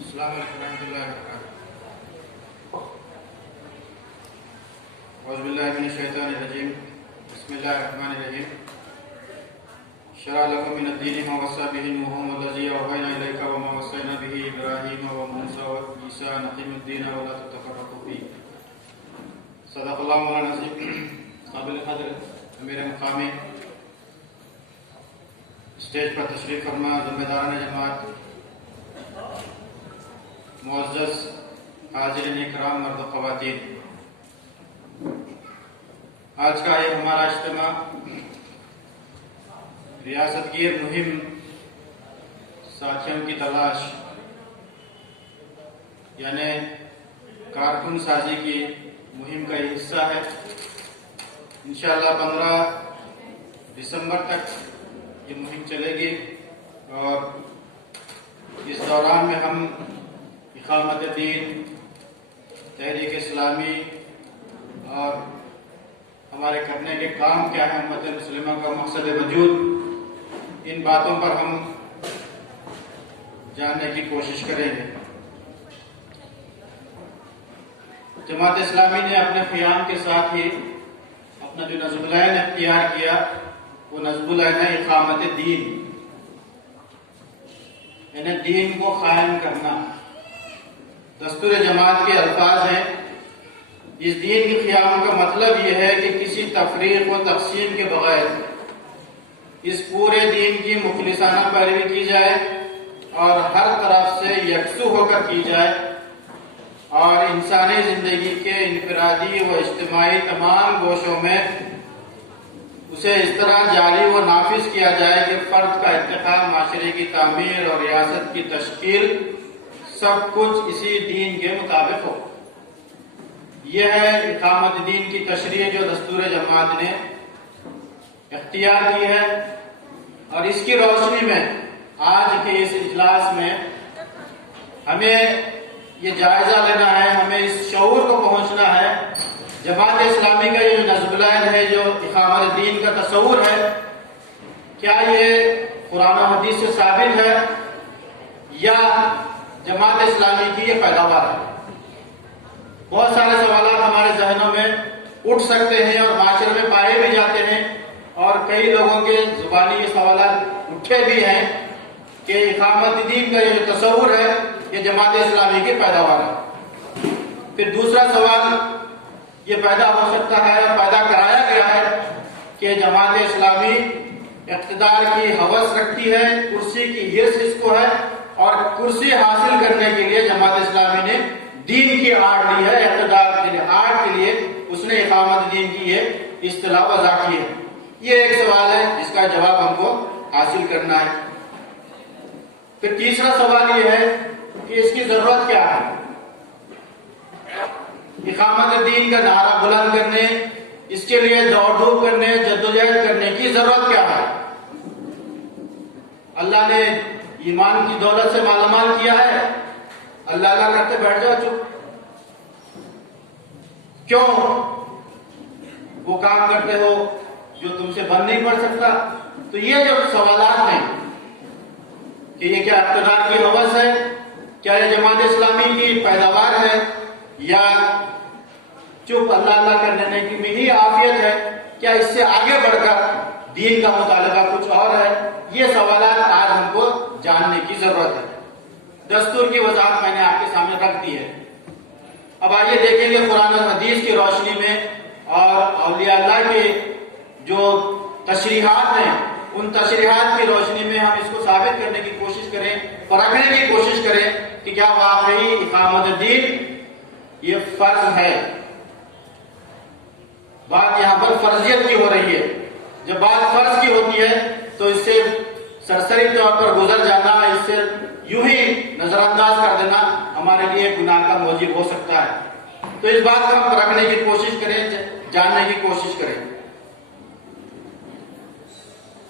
السلام علیکم ورحمۃ اللہ وبرکاتہ۔ اعوذ باللہ من الشیطان الرجیم، بسم اللہ الرحمن الرحیم۔ شرع لکم من الدین ما وصی بہ نوح والذی اوحینا الیک وما وصینا بہ ابراہیم وموسیٰ وعیسیٰ ان اقیموا الدین ولا تتفرقوا فیہ۔ صدق اللہ مولانا العظیم۔ قابل قدر امیر مقامی، اسٹیج پر تشریف فرما ذمہ داران جماعت، معزز حاضرین اکرام، مرد و خواتین، آج کا یہ ہمارا اجتماع ریاست گیر مہم ساتھیوں کی تلاش یعنی کارکن سازی کی مہم کا یہ حصہ ہے۔ انشاءاللہ 15 دسمبر تک یہ مہم چلے گی اور اس دوران میں ہم اقامت دین، تحریک اسلامی اور ہمارے کرنے کے کام کیا ہے، امت مسلمہ کا مقصد وجود، ان باتوں پر ہم جاننے کی کوشش کریں گے۔ جماعت اسلامی نے اپنے قیام کے ساتھ ہی اپنا جو نصب العین اختیار کیا وہ نصب العین ہے اقامت دین، یعنی دین کو قائم کرنا۔ دستور جماعت کے الفاظ ہیں، اس دین کے قیام کا مطلب یہ ہے کہ کسی تفریق و تقسیم کے بغیر اس پورے دین کی مخلصانہ پیروی کی جائے اور ہر طرف سے یکسو ہو کر کی جائے، اور انسانی زندگی کے انفرادی و اجتماعی تمام گوشوں میں اسے اس طرح جاری و نافذ کیا جائے کہ فرد کا انتخاب، معاشرے کی تعمیر اور ریاست کی تشکیل سب کچھ اسی دین کے مطابق ہو۔ یہ ہے اقامت دین کی تشریح جو دستور جماعت نے اختیار کی ہے، اور اس کی روشنی میں آج کے اس اجلاس میں ہمیں یہ جائزہ لینا ہے، ہمیں اس شعور کو پہنچنا ہے جماعت اسلامی کا یہ نصب العین ہے، جو اقامت دین کا تصور ہے، کیا یہ قرآن و حدیث سے ثابت ہے یا جماعت اسلامی کی یہ پیداوار ہے؟ بہت سارے سوالات ہمارے ذہنوں میں اٹھ سکتے ہیں اور معاشرے میں پائے بھی جاتے ہیں، اور کئی لوگوں کے زبانی یہ سوالات اٹھے بھی ہیں کہ اقامت دین کا یہ جو تصور ہے یہ جماعت اسلامی کی پیداوار ہے۔ پھر دوسرا سوال یہ پیدا ہو سکتا ہے اور پیدا کرایا گیا ہے کہ جماعت اسلامی اقتدار کی ہوس رکھتی ہے، کرسی کی حرص اس کو ہے، اور کرسی حاصل کرنے کے لیے جماعت اسلامی نے دین کی آڑ لی ہے، اقتدار کی آڑ کے لیے اس نے اقامت دین کی یہ اصطلاح وضع کی ہے۔ یہ ایک سوال ہے جس کا جواب ہم کو حاصل کرنا ہے۔ پھر تیسرا سوال یہ ہے کہ اس کی ضرورت کیا ہے؟ اقامت دین کا نعرہ بلند کرنے، اس کے لیے دوڑ دھوپ کرنے، جدوجہد کرنے کی ضرورت کیا ہے؟ اللہ نے ایمان کی دولت سے مالا مال کیا ہے، اللہ اللہ کرتے بیٹھ جاؤ چپ؟ کیوں وہ کام کرتے ہو جو تم سے بن نہیں پڑ سکتا؟ تو یہ جو سوالات ہیں کہ یہ کیا اقتدار کی ہوس ہے، کیا یہ جماعت اسلامی کی پیداوار ہے، یا چپ اللہ اللہ کرنے کی میں ہی عافیت ہے، کیا اس سے آگے بڑھ کر دین کا مطالبہ کچھ اور ہے؟ یہ سوالات آج ہم کو جاننے کی ضرورت ہے۔ دستور کی وضاحت میں نے آپ کے سامنے رکھ دی ہے۔ اب آئیے دیکھیں گے قرآن و حدیث کی روشنی میں اور اولیاء اللہ کے جو تشریحات ہیں ان تشریحات کی روشنی میں ہم اس کو ثابت کرنے کی کوشش کریں، پرکھنے کی کوشش کریں کہ کیا واقعی اقامت دین یہ فرض ہے۔ بات یہاں پر فرضیت کی ہو رہی ہے۔ جب بات فرض کی ہوتی ہے تو اس سے سرسری طور پر گزر جانا، اس سے یوں ہی نظر انداز کر دینا ہمارے لیے گناہ کا موجب ہو سکتا ہے۔ تو اس بات کو ہم پرکھنے کی کوشش کریں، جاننے کی کوشش کریں۔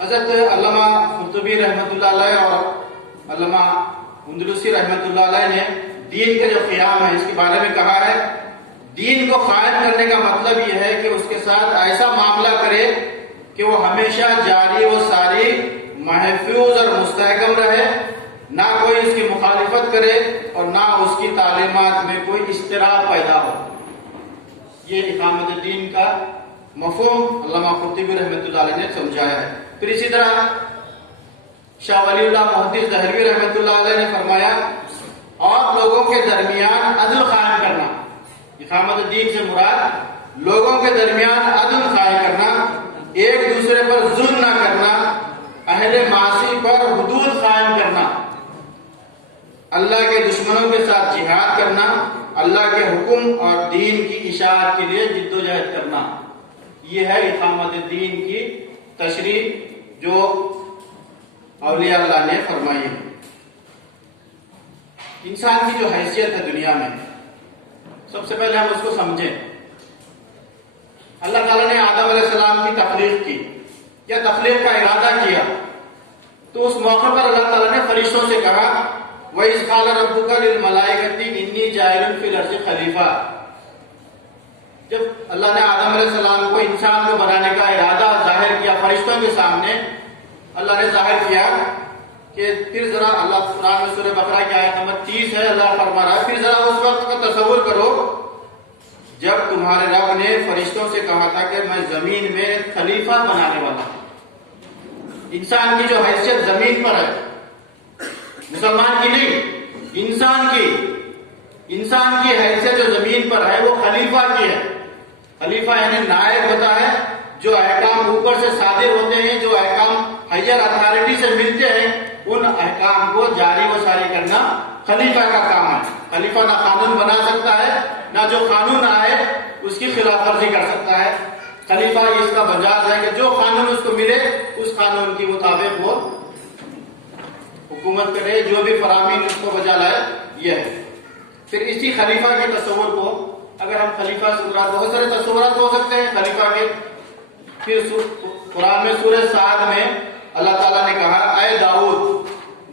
حضرت علامہ قرطبی رحمۃ اللہ علیہ اور علامہ اندلسی رحمۃ اللہ علیہ نے دین کا جو قیام ہے اس کے بارے میں کہا ہے، دین کو قائم کرنے کا مطلب یہ ہے کہ اس کے ساتھ ایسا معاملہ کرے کہ وہ ہمیشہ جاری و ساری محفوظ اور مستحکم رہے، نہ کوئی اس کی مخالفت کرے اور نہ اس کی تعلیمات میں کوئی اضطراب پیدا ہو۔ یہ اقامت الدین کا مفہوم علامہ قرطبی رحمۃ اللہ علیہ نے سمجھایا ہے۔ پھر اسی طرح شاہ ولی اللہ محدث دہلوی رحمۃ اللہ علیہ نے فرمایا اور لوگوں کے درمیان عدل قائم کرنا۔ اقامت الدین سے مراد لوگوں کے درمیان عدل قائم کرنا، ایک دوسرے پر ظلم نہ کرنا، اہل معاصی پر حدود قائم کرنا، اللہ کے دشمنوں کے ساتھ جہاد کرنا، اللہ کے حکم اور دین کی اشاعت کے لیے جدوجہد کرنا۔ یہ ہے اقامت الدین کی تشریح جو اولیاء اللہ نے فرمائی ہے۔ انسان کی جو حیثیت ہے دنیا میں، سب سے پہلے ہم اس کو سمجھیں۔ اللہ تعالیٰ نے آدم علیہ السلام کی تخلیق کی یا تخلیق کا ارادہ کیا، تو اس موقع پر اللہ تعالیٰ نے فرشتوں سے کہا وَإِذْ قَالَ رَبُّكَ لِلْمَلَائِكَةِ إِنِّي جَاعِلٌ فِي الْأَرْضِ خلیفہ۔ جب اللہ نے آدم علیہ السلام کو انسان کو بنانے کا ارادہ ظاہر کیا فرشتوں کے سامنے، اللہ نے ظاہر کیا کہ پھر ذرا اللہ قرآن میں سورہ بقرہ کی آیت نمبر 30 ہے، اللہ فرما رہا ہے پھر ذرا اس وقت کا تصور کرو جب تمہارے رب نے فرشتوں سے کہا تھا کہ میں زمین میں خلیفہ بنانے والا ہوں۔ انسان کی جو حیثیت زمین پر ہے، مسلمان کی نہیں، انسان کی حیثیت جو زمین پر ہے وہ خلیفہ کی ہے۔ خلیفہ یعنی نائب ہوتا ہے، جو احکام اوپر سے صادر ہوتے ہیں، جو احکام ہائر اتھارٹی سے ملتے ہیں، ان احکام کو جاری و ساری کرنا خلیفہ کا کام ہے۔ خلیفہ نہ قانون بنا سکتا ہے، نہ جو قانون آئے اس کی خلاف ورزی کر سکتا ہے۔ خلیفہ اس کا مجاز ہے کہ جو قانون اس کو ملے اس قانون کے مطابق وہ حکومت کرے، جو بھی فرامین اس کو بجا لائے، یہ ہے۔ پھر اسی خلیفہ کے تصور کو اگر ہم خلیفہ سے مراد، بہت سارے تصورات ہو سکتے ہیں خلیفہ کے۔ پھر قرآن میں سورہ سعد میں اللہ تعالیٰ نے کہا اے داؤد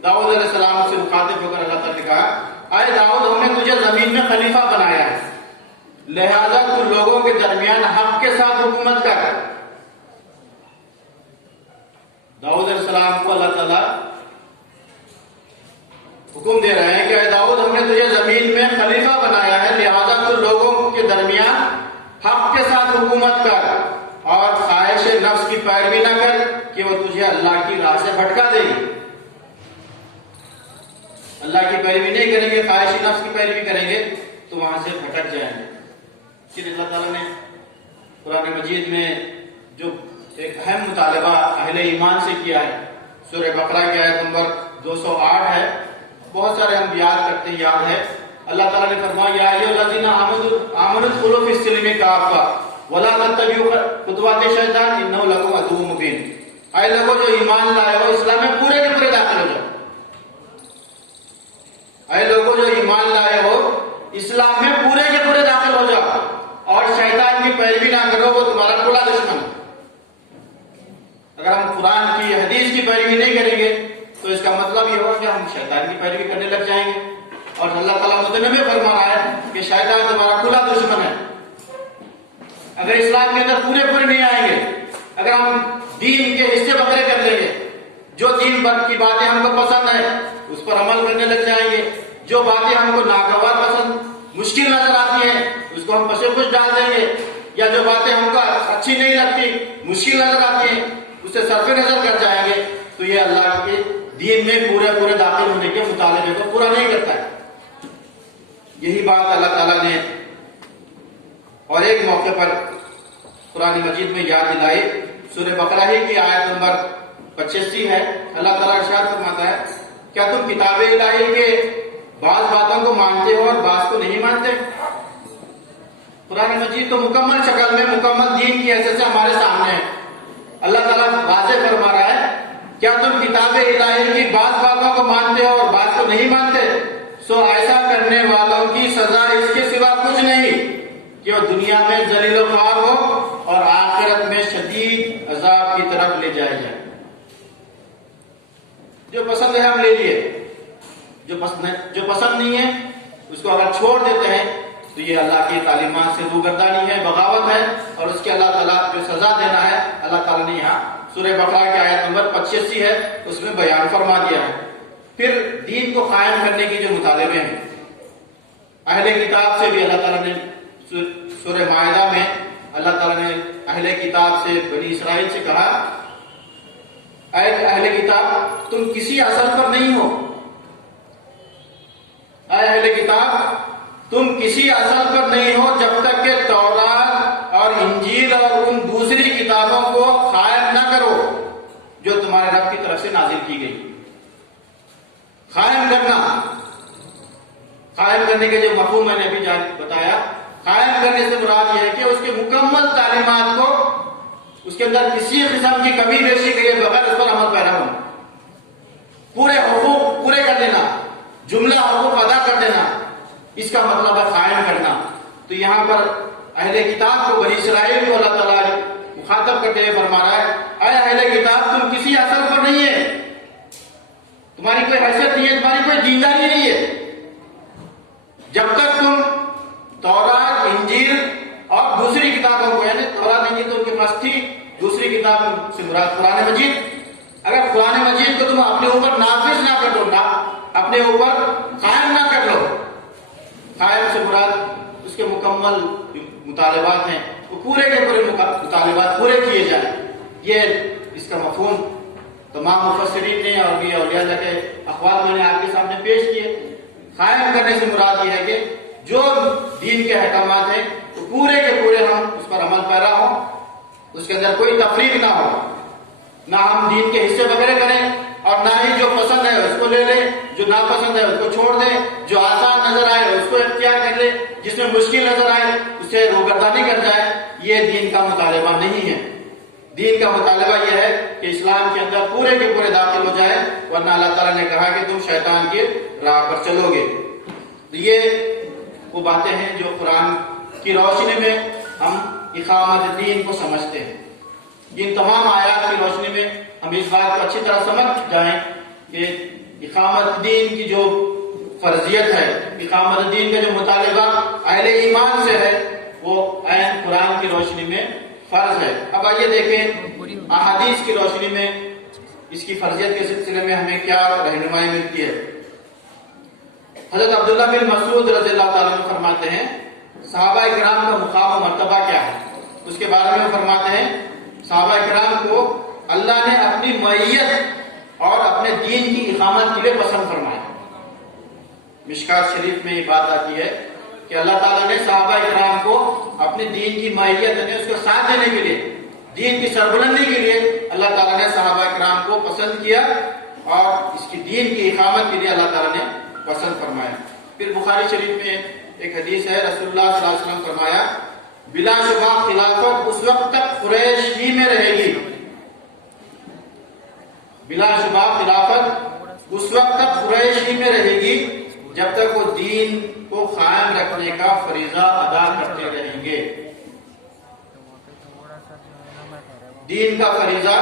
علیہ السلام سے مخاطب ہو کر اللہ تعالیٰ نے کہا اے داؤد ہم نے تجھے زمین میں خلیفہ بنایا ہے، لہذا تو لوگوں کے درمیان حق کے ساتھ حکومت کر۔ داؤد علیہ السلام کو اللہ تعالیٰ حکم دے رہے ہیں کہ اے داؤد ہم نے تجھے زمین میں خلیفہ بنایا ہے، لہذا تو لوگوں کے درمیان حق کے ساتھ حکومت کر اور خواہش نفس کی پیروی نہ کر کہ وہ تجھے اللہ کی راہ سے بھٹکا دے گی۔ اللہ کی پیروی نہیں کریں گے، خواہش نفس کی پیروی کریں گے تو وہاں سے بھٹک جائیں گے۔ پھر اللہ تعالیٰ نے قرآن مجید میں جو ایک اہم مطالبہ اہل ایمان سے کیا ہے، سورہ بقرہ کی آیت نمبر 208 ہے، بہت سارے ہم یاد کرتے ہیں، یاد ہے۔ اللہ تعالیٰ نے فرمایا یا ایھا الذین آمنوا ادخلوا فی السلم کافۃ ولا تتبعوا خطوات الشیطان انہ لکم عدو مبین۔ اے لوگوں جو ایمان لائے ہو اسلام میں پورے کے پورے داخل ہو جاؤ۔ اے لوگوں جو ایمان لائے ہو اسلام میں پورے کے پورے داخل ہو جاؤ اور شیطان کی پیروی نہ کرو، وہ تمہارا کھلا دشمن ہے۔ اگر ہم قرآن کی حدیث کی پیروی نہیں کریں گے تو اس کا مطلب یہ ہوگا کہ ہم شیطان کی پیروی کرنے لگ جائیں گے، اور اللہ تعالیٰ متنوع فرما رہا ہے کہ شیطان تمہارا کھلا دشمن ہے۔ اگر اسلام کے اندر پورے نہیں آئیں گے، اگر ہم دین کے حصے بکرے کر لیں گے، جو دین کی باتیں ہم کو پسند ہے اس پر عمل کرنے لگ جائیں گے، جو باتیں ہم کو ناگوار پسند مشکل نظر آتی ہیں اس کو ہم پس پش ڈال دیں گے، یا جو باتیں ہم کو اچھی نہیں لگتی مشکل نظر آتی ہیں اسے صرف نظر کر جائیں گے، تو یہ اللہ کے دین میں پورے داخل ہونے کے مطالبے کو پورا نہیں کرتا ہے۔ یہی بات اللہ تعالیٰ نے اور ایک موقع پر قرآن مجید میں یاد دلائی، سورہ بقرہ ہی کی آیت نمبر 85 ہے۔ اللہ تعالیٰ ارشاد فرماتا ہے کیا تم کتاب الہی کے بعض باتوں کو مانتے ہو اور بعض کو نہیں مانتے؟ قرآن مجید تو مکمل شکل میں مکمل دین کی حیثیت سے ہمارے سامنے ہے۔ اللہ تعالیٰ واضح فرما رہا ہے کیا تم کتاب الہی کی بعض باتوں کو مانتے ہو اور بعض کو نہیں مانتے؟ سو ایسا کرنے والوں کی سزا اس کے سوا کچھ نہیں کہ وہ دنیا میں ذلیل و خوار ہو اور آخرت میں شدید عذاب کی طرف لے جائے جائے۔ جو پسند ہے ہم لے لیے، جو پسند نہیں ہے اس کو اگر چھوڑ دیتے ہیں تو یہ اللہ کی تعلیمات سے روگردانی ہے، بغاوت ہے، اور اس کے اللہ تعالیٰ جو سزا دینا ہے اللہ تعالیٰ نے یہاں سورہ بقرہ کی آیت نمبر 85 ہے اس میں بیان فرما دیا ہے۔ پھر دین کو قائم کرنے کی جو مطالبے ہیں، اہل کتاب سے بھی اللہ تعالیٰ نے سورہ مائدہ میں اللہ تعالیٰ نے اہل کتاب سے، بنی اسرائیل سے کہا، اے اہل کتاب تم کسی اصل پر نہیں ہو، اے اہل کتاب تم کسی اصل پر نہیں ہو جب تک کہ تورات اور انجیل اور ان دوسری کتابوں کو قائم نہ کرو جو تمہارے رب کی طرف سے نازل کی گئی۔ قائم کرنا، قائم کرنے کے جو مفہوم میں نے ابھی بتایا، قائم کرنے سے مراد یہ ہے کہ اس کے مکمل تعلیمات کو، اس کے اندر کسی قسم کی کمی بیشی کے بغیر اس پر عمل پیرا ہونا، پورے حقوق پورے کر دینا، جملہ حقوق ادا کر دینا، اس کا مطلب ہے قائم کرنا۔ تو یہاں پر اہل کتاب کو، بنی اسرائیل کو اللہ تعالیٰ مخاطب کرتے ہوئے فرما رہا ہے، اے اہل کتاب تم کسی اصل پر نہیں ہے، تمہاری کوئی حیثیت نہیں ہے، تمہاری کوئی دینداری نہیں ہے جب تک تم تورات، انجیل اور دوسری کتابوں کو، یعنی تورات انجیل تو ان کے پاس تھی، دوسری کتاب سے مراد قرآن مجید، اگر قرآن مجید کو تم اپنے اوپر نافذ نہ کر دو، اپنے اوپر قائم نہ کر لو، قائم سے مراد اس کے مکمل مطالبات ہیں، وہ پورے کے پورے مطالبات پورے کیے جائیں، یہ اس کا مفہوم تمام مفسرین نے اور بھی اولیاء اللہ کے اقوال میں نے آپ کے سامنے پیش کیے۔ قائم کرنے سے مراد یہ ہے کہ جو دین کے احکامات ہیں تو پورے کے پورے ہم اس پر عمل پیرا ہوں، اس کے اندر کوئی تفریق نہ ہو، نہ ہم دین کے حصے وغیرہ کریں اور نہ ہی جو پسند ہے اس کو لے لیں، جو ناپسند ہے اس کو چھوڑ دیں، جو آسان نظر آئے اس کو اختیار کر لیں، جس میں مشکل نظر آئے اسے روگردانی کر جائے۔ یہ دین کا مطالبہ نہیں ہے۔ دین کا مطالبہ یہ ہے کہ اسلام کے اندر پورے کے پورے داخل ہو جائے، ورنہ اللہ تعالیٰ نے کہا کہ تم شیطان کی راہ پر چلو گے۔ تو یہ وہ باتیں ہیں جو قرآن کی روشنی میں ہم اقامت دین کو سمجھتے ہیں۔ ان تمام آیات کی روشنی میں ہم اس بات کو اچھی طرح سمجھ جائیں کہ اقامت دین کی جو فرضیت ہے، اقامت دین کا جو مطالبہ اہل ایمان سے ہے، وہ عین قرآن کی روشنی میں فرض ہے۔ اب آئیے دیکھیں احادیث کی روشنی میں اس کی فرضیت کے سلسلے میں ہمیں کیا رہنمائی ملتی ہے۔ حضرت عبداللہ بن مسعود رضی اللہ تعالیٰ عنہ فرماتے ہیں صحابہ کرام کا مقام و مرتبہ کیا ہے، اس کے بارے میں فرماتے ہیں صحابہ کرام کو اللہ نے اپنی معیت اور اپنے دین کی اقامت کے لیے پسند فرمایا۔ مشکات شریف میں یہ بات آتی ہے کہ اللہ تعالیٰ نے صحابہ کرام کو اپنے دین کی معیت، یعنی اس کو ساتھ دینے کے لیے، دین کی سربلندی کے لیے اللہ تعالیٰ نے صحابہ کرام کو پسند کیا اور اس کی دین کی اقامت کے لیے اللہ تعالیٰ نے پسند فرمایا۔ پھر بخاری شریف میں ایک حدیث ہے، رسول اللہ صلی اللہ علیہ وسلم فرمایا بلا شبہ خلافت اس وقت تک قریش ہی میں رہے گی، بلا شبہ خلافت اس وقت تک قریش ہی میں رہے گی جب تک وہ دین کو قائم رکھنے کا فریضہ ادا کرتے رہیں گے۔ دین کا فریضہ،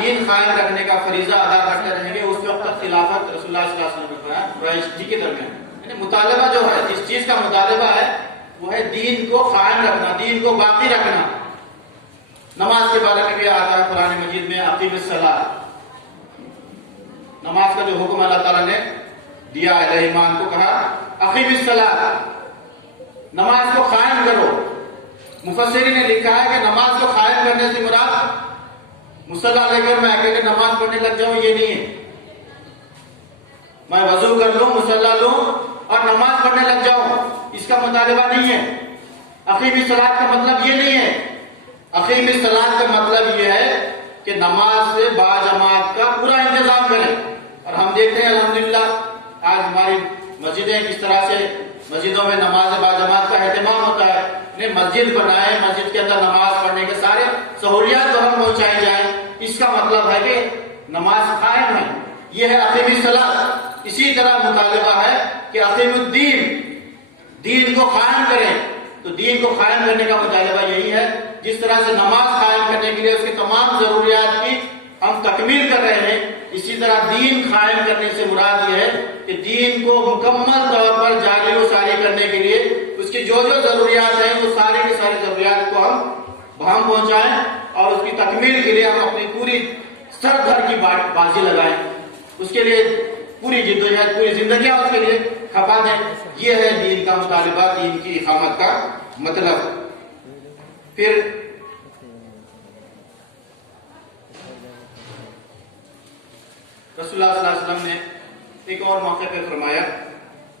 دین قائم رکھنے کا فریضہ ادا کرتے رہیں گے، اس وقت تک خلافت رسول اللہ صلی اللہ علیہ وسلم نے فرمایا قریش جی کے درمیان۔ یعنی مطالبہ جو ہے، جس چیز کا مطالبہ ہے وہ ہے دین کو قائم رکھنا، دین کو باقی رکھنا۔ نماز کے بارے میں بھی آتا ہے قرآن مجید میں اقیم الصلاۃ، نماز کا جو حکم اللہ تعالیٰ نے دیا اہل ایمان کو، کہا اقیم الصلاۃ، نماز کو قائم کرو۔ مفسرین نے لکھا ہے کہ نماز کو قائم کرنے سے مراد مصلی لے کر میں اکیلے نماز پڑھنے لگ جاؤں، یہ نہیں ہے۔ میں وضو کر لوں، مصلی لوں اور نماز پڑھنے لگ جاؤں، اس کا مطالبہ نہیں ہے۔ اقیم الصلاۃ کا مطلب یہ نہیں ہے۔ اقیم الصلاۃ کا مطلب یہ ہے کہ نماز سے باجماعت کا پورا انتظام کریں۔ اور ہم دیکھتے ہیں الحمدللہ آج ہماری مسجدیں کس طرح سے، مسجدوں میں نماز باجماعت کا اہتمام ہوتا ہے۔ مسجد بنائیں، مسجد کے اندر نماز پڑھنے کے سارے سہولیات جو ہم پہنچائی جائیں، اس کا مطلب ہے کہ نماز قائم ہے، یہ ہے اقیم الصلاۃ۔ اسی طرح مطالبہ ہے کہ اقیم الدین، دین کو قائم کریں۔ تو دین کو قائم کرنے کا مطالبہ یہی ہے، جس طرح سے نماز قائم کرنے کے لیے اس کی تمام ضروریات کی ہم تکمیل کر رہے ہیں، اسی طرح دین قائم کرنے سے مراد یہ ہے کہ دین کو مکمل طور پر جاری و ساری کرنے کے لیے اس کی جو جو ضروریات ہیں وہ ساری کی ساری ضروریات کو ہم پہنچائیں اور اس کی تکمیل کے لیے ہم اپنی پوری سر دھر کی بازی لگائیں، اس کے لیے پوری جدوجہد، پوری زندگیاں اس کے لیے کھپا دیں۔ یہ ہے دین کا مطالبہ، دین کی اقامت کا مطلب۔ پھر رسول اللہ صلی اللہ علیہ وسلم نے ایک اور موقع پہ فرمایا،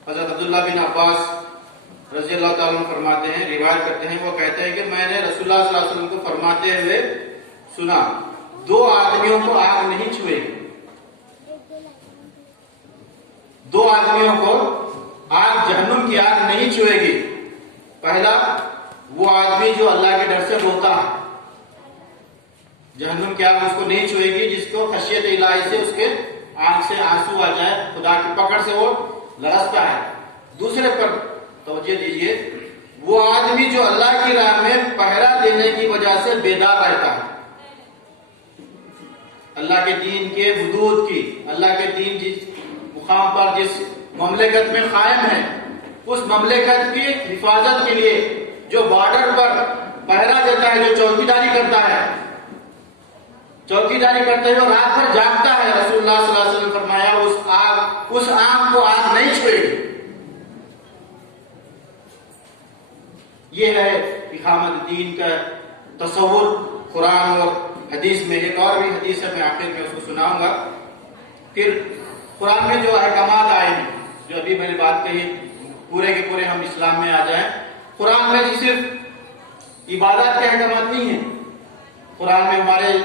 حضرت عبداللہ بن عباس رضی اللہ تعالیٰ عنہ فرماتے ہیں، روایت کرتے ہیں، وہ کہتے ہیں کہ میں نے رسول اللہ صلی اللہ علیہ وسلم کو فرماتے ہوئے سنا، دو آدمیوں کو آگ نہیں چھوئے گی، دو آدمیوں کو آگ، جہنم کی آگ نہیں چھوئے گی۔ پہلا وہ آدمی جو اللہ کے ڈر سے روتا ہے، جہنم کی آگ اس کو نہیں چھوئے گی جس کو خشیت الہی سے اس کے آنکھ سے آنسو آ جائے، خدا کی پکڑ سے وہ لرزتا ہے۔ دوسرے پر توجہ دیجئے، وہ آدمی جو اللہ کی راہ میں پہرا دینے کی وجہ سے بیدار رہتا ہے، اللہ کے دین کے حدود کی، اللہ کے دین جس مقام پر، جس مملکت میں قائم ہے، اس مملکت کی حفاظت کے لیے جو بارڈر پر پہرا دیتا ہے، جو چوکیداری کرتا ہے، چوکیداری کرتے ہوئے رات بھر جاگتا ہے، رسول اللہ صلی اللہ علیہ وسلم فرمایا اس آگ کو آگ نہیں چھوئے گی۔ یہ ہے اقامت دین کا تصور قرآن اور حدیث میں۔ ایک اور بھی حدیث ہے، میں آخر میں اس کو سناؤں گا۔ پھر قرآن میں جو احکامات آئے ہیں، جو ابھی میں نے بات کہی، پورے کے پورے ہم اسلام میں آ جائیں۔ قرآن میں صرف عبادات کے احکامات نہیں ہیں، قرآن میں ہمارے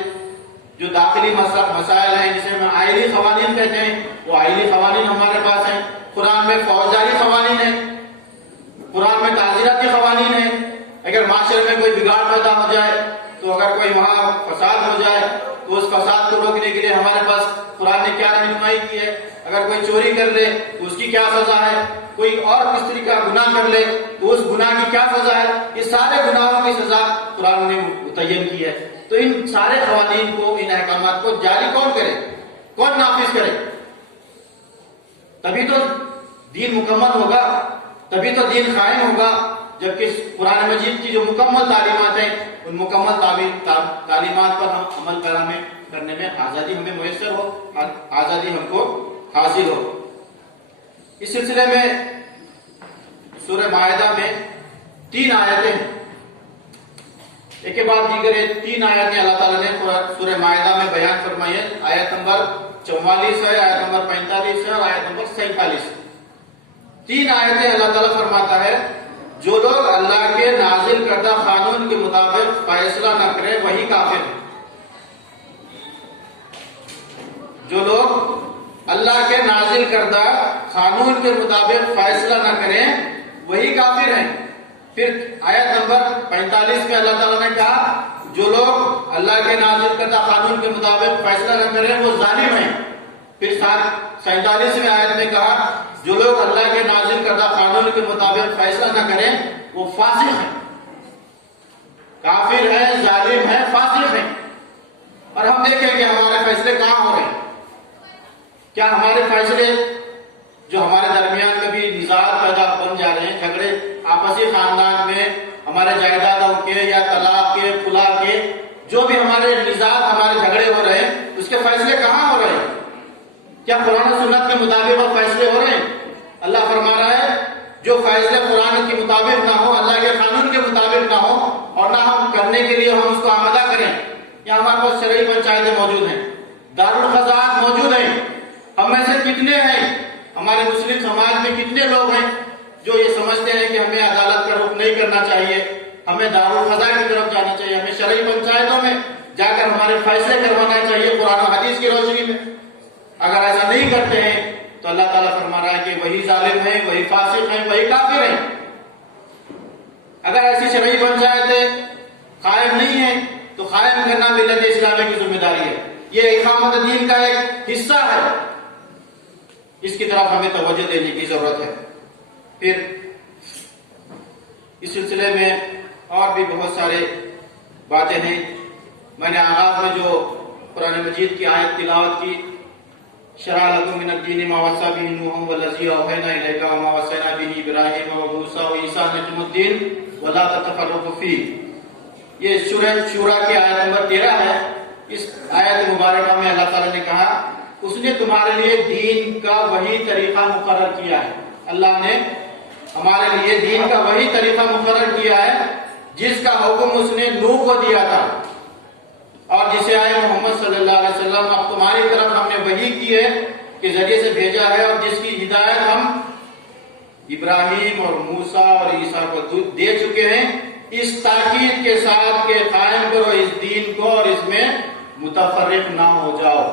جو داخلی مسائل ہیں، جسے ہم آئلی قوانین کہتے ہیں، وہ آئلی قوانین ہمارے پاس ہیں۔ قرآن میں فوجداری قوانین ہیں، قرآن میں تعزیراتی قوانین ہیں۔ اگر معاشرے میں کوئی بگاڑ پیدا ہو جائے، تو اگر کوئی وہاں فساد ہو جائے، تو اس فساد کو روکنے کے لیے ہمارے پاس قرآن نے کیا رہنمائی کی ہے۔ اگر کوئی چوری کر لے تو اس کی کیا سزا ہے، کوئی اور کس طریقے کا گناہ کر لے تو اس گناہ کی کیا سزا ہے، یہ سارے گناہوں کی سزا قرآن نے متعین کی ہے۔ تو ان سارے قوانین کو، ان احکامات کو جاری کون کرے، کون نافذ کرے؟ تبھی تو دین مکمل ہوگا، تبھی تو دین قائم ہوگا، جبکہ قرآن مجید کی جو مکمل تعلیمات ہیں، ان مکمل تعلیمات پر ہم عمل کرنے میں آزادی ہمیں میسر ہو، آزادی ہم کو حاصل ہو۔ اس سلسلے میں سورہ مائدہ میں 3 آیتیں ہیں، ایک کے بعد دیگر 3 آیتیں اللہ تعالیٰ نے سورہ مائدہ میں بیان فرمائی ہیں۔ آیت نمبر 44 ہے، آیت نمبر 45 ہے اور آیت نمبر 47 ہے۔ 3 آیتیں اللہ تعالیٰ فرماتا ہے، جو لوگ اللہ کے نازل کردہ قانون کے مطابق فیصلہ نہ کریں وہی کافر ہیں۔ جو لوگ اللہ کے نازل کردہ قانون کے مطابق فیصلہ نہ کریں وہی کافر ہیں۔ پھر آیت نمبر 45 میں اللہ تعالیٰ نے کہا، جو لوگ اللہ کے نازل کردہ قانون کے مطابق فیصلہ نہ کریں وہ ظالم ہیں۔ پھر 47ویں آیت میں کہا، جو لوگ اللہ کے نازل کردہ قانون کے مطابق فیصلہ نہ کریں وہ فاسق ہیں، کافر ہیں، ظالم ہیں، فاسق ہیں۔ اور ہم دیکھیں کہ ہمارے فیصلے کہاں ہو رہے ہیں؟ کیا ہمارے فیصلے جو ہمارے درمیان میں بھی نزاعات پیدا بن جا رہے ہیں، جھگڑے آپسی خاندان میں، ہمارے جائیدادوں کے یا طلاق کے، خلا کے، جو بھی ہمارے نزاعات، ہمارے جھگڑے ہو رہے ہیں، اس کے فیصلے کہاں ہو رہے ہیں؟ کیا قرآن و سنت کے مطابق وہ فیصلے ہو رہے ہیں؟ اللہ فرما رہا ہے، جو فیصلے قرآن کے مطابق نہ ہو، اللہ کے قانون کے مطابق نہ ہو، اور نہ ہم کرنے کے لیے ہم اس کو آمادہ کریں۔ یہاں ہمارے پاس شرعی پنچایتیں موجود ہیں، دارالقضاءات موجود ہیں۔ ہم میں سے کتنے ہیں، ہمارے مسلم سماج میں کتنے لوگ ہیں جو یہ سمجھتے ہیں کہ ہمیں عدالت کا رخ نہیں کرنا چاہیے، ہمیں دارالقضاء کی طرف جانا چاہیے، ہمیں شرعی پنچایتوں میں جا کر ہمارے فیصلے کروانا چاہیے قرآن و حدیث کی روشنی میں؟ اگر ایسا نہیں کرتے ہیں تو اللہ تعالیٰ فرما رہا ہے کہ وہی ظالم ہیں، وہی فاسق ہیں، وہی کافر ہیں۔ اگر ایسی شرعی پنچایتیں قائم نہیں ہیں تو قائم کرنا ملت اسلامیہ کی ذمہ داری ہے، یہ اقامت دین کا ایک حصہ ہے، اس کی طرف ہمیں توجہ دینے کی ضرورت ہے۔ پھر اس سلسلے میں اور بھی بہت سارے باتیں ہیں۔ میں نے آغاز میں جو قرآن مجید کی آیت تلاوت کی، شرع لکم من الدین ما وصی بہ نوح والذی اوحینا الیک وما وصینا بہ ابراہیم وموسیٰ وعیسیٰ ان اتموا الدین ولا تتفرقوا فیہ، یہ سورہ شورى کی آیت نمبر 13 ہے۔ اس آیت مبارکہ میں اللہ تعالیٰ نے کہا اس نے تمہارے لیے دین کا وہی طریقہ مقرر کیا ہے. اللہ نے ہمارے لیے دین کا وہی طریقہ مقرر کیا ہے جس کا حکم اس نے نوح کو دیا تھا اور جسے آئے محمد صلی اللہ علیہ وسلم اب تمہاری طرف ہم نے وحی کی ہے کے ذریعے سے بھیجا ہے، اور جس کی ہدایت ہم ابراہیم اور موسیٰ اور عیسیٰ کو دے چکے ہیں، اس تاکید کے ساتھ کہ قائم کرو اس دین کو اور اس میں متفرق نہ ہو جاؤ.